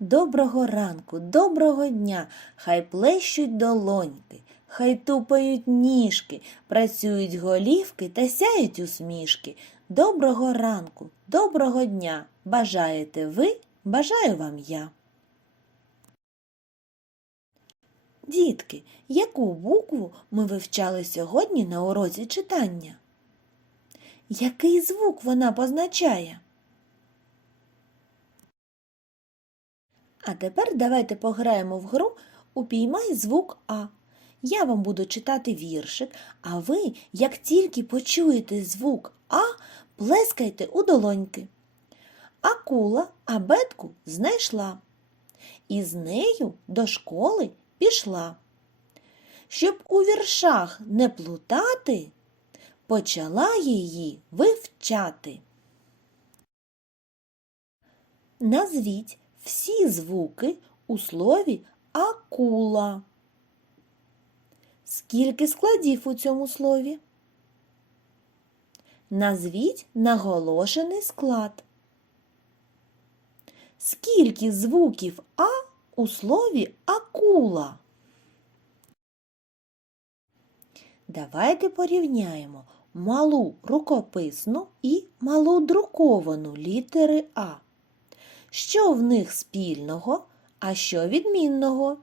Доброго ранку, доброго дня, хай плещуть долоньки, хай тупають ніжки, працюють голівки та сяють усмішки. Доброго ранку, доброго дня. Бажаєте ви, бажаю вам я. Дітки, яку букву ми вивчали сьогодні на уроці читання? Який звук вона позначає? А тепер давайте пограємо в гру Упіймай звук А. Я вам буду читати віршик, а ви, як тільки почуєте звук А, плескайте у долоньки. Акула абетку знайшла і з нею до школи пішла. Щоб у віршах не плутати, почала її вивчати. Назвіть всі звуки у слові акула. Скільки складів у цьому слові? Назвіть наголошений склад. Скільки звуків А у слові акула? Давайте порівняємо малу рукописну і малу друковану літери А. Що в них спільного, а що відмінного?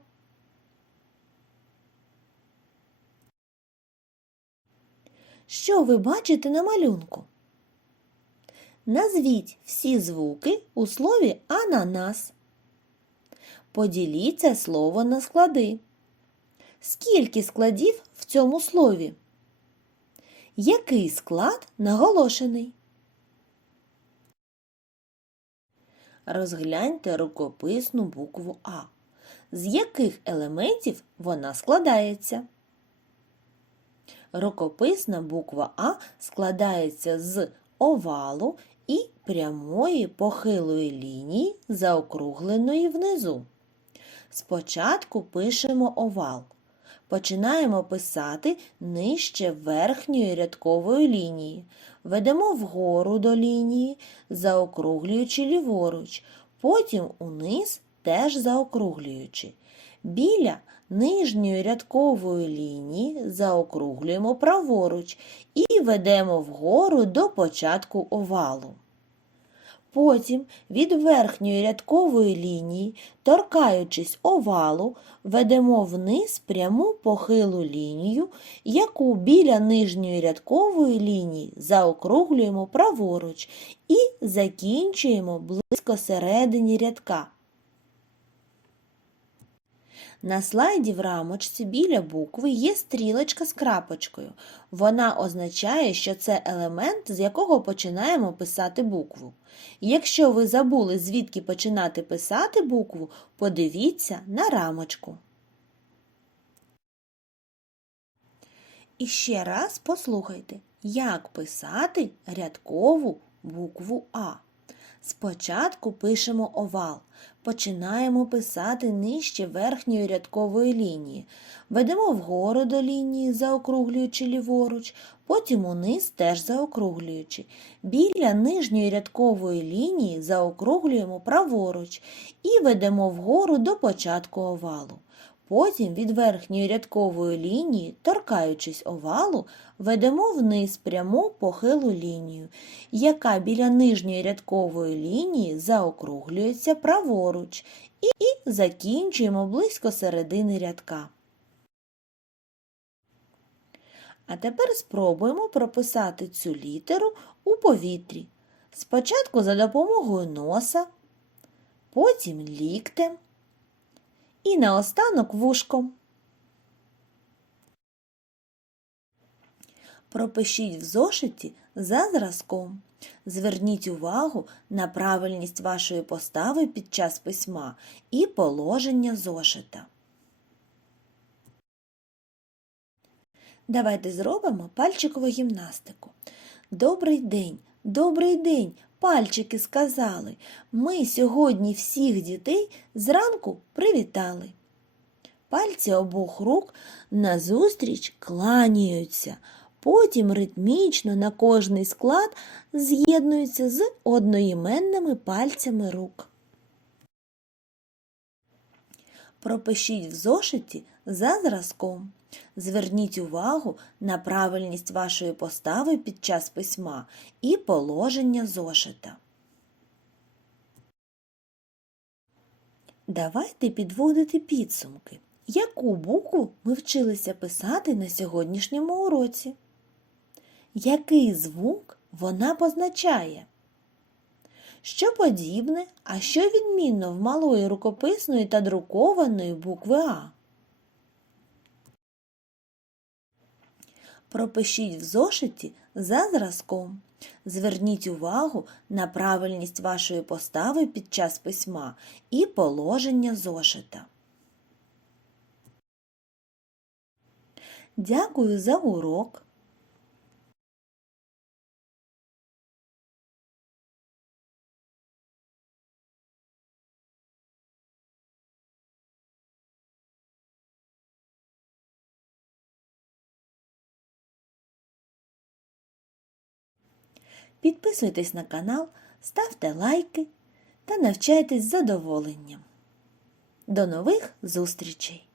Що ви бачите на малюнку? Назвіть всі звуки у слові ананас. Поділіть це слово на склади. Скільки складів в цьому слові? Який склад наголошений? Розгляньте рукописну букву А. З яких елементів вона складається? Рукописна буква А складається з овалу і прямої похилої лінії, заокругленої внизу. Спочатку пишемо овал. Починаємо писати нижче верхньої рядкової лінії. Ведемо вгору до лінії, заокруглюючи ліворуч, потім униз теж заокруглюючи. Біля нижньої рядкової лінії заокруглюємо праворуч і ведемо вгору до початку овалу. Потім від верхньої рядкової лінії, торкаючись овалу, ведемо вниз пряму похилу лінію, яку біля нижньої рядкової лінії заокруглюємо праворуч і закінчуємо близько середині рядка. На слайді в рамочці біля букви є стрілочка з крапочкою. Вона означає, що це елемент, з якого починаємо писати букву. Якщо ви забули, звідки починати писати букву, подивіться на рамочку. І ще раз послухайте, як писати рядкову букву А. Спочатку пишемо овал. Починаємо писати нижче верхньої рядкової лінії. Ведемо вгору до лінії, заокруглюючи ліворуч, потім униз теж заокруглюючи. Біля нижньої рядкової лінії заокруглюємо праворуч і ведемо вгору до початку овалу. Потім від верхньої рядкової лінії, торкаючись овалу, ведемо вниз пряму похилу лінію, яка біля нижньої рядкової лінії заокруглюється праворуч і, і закінчуємо близько середини рядка. А тепер спробуємо прописати цю літеру у повітрі. Спочатку за допомогою носа, потім ліктем і наостанок вушком. Пропишіть в зошиті за зразком. Зверніть увагу на правильність вашої постави під час письма і положення зошита. Давайте зробимо пальчикову гімнастику. Добрий день, добрий день, пальчики сказали. Ми сьогодні всіх дітей зранку привітали. Пальці обох рук назустріч кланяються, потім ритмічно на кожний склад з'єднуються з одноіменними пальцями рук. Пропишіть в зошиті за зразком. Зверніть увагу на правильність вашої постави під час письма і положення зошита. Давайте підводити підсумки. Яку букву ми вчилися писати на сьогоднішньому уроці? Який звук вона позначає? Що подібне, а що відмінно в малої рукописної та друкованої букви А? Пропишіть в зошиті за зразком. Зверніть увагу на правильність вашої постави під час письма і положення зошита. Дякую за урок. Підписуйтесь на канал, ставте лайки та навчайтесь задоволенням. До нових зустрічей!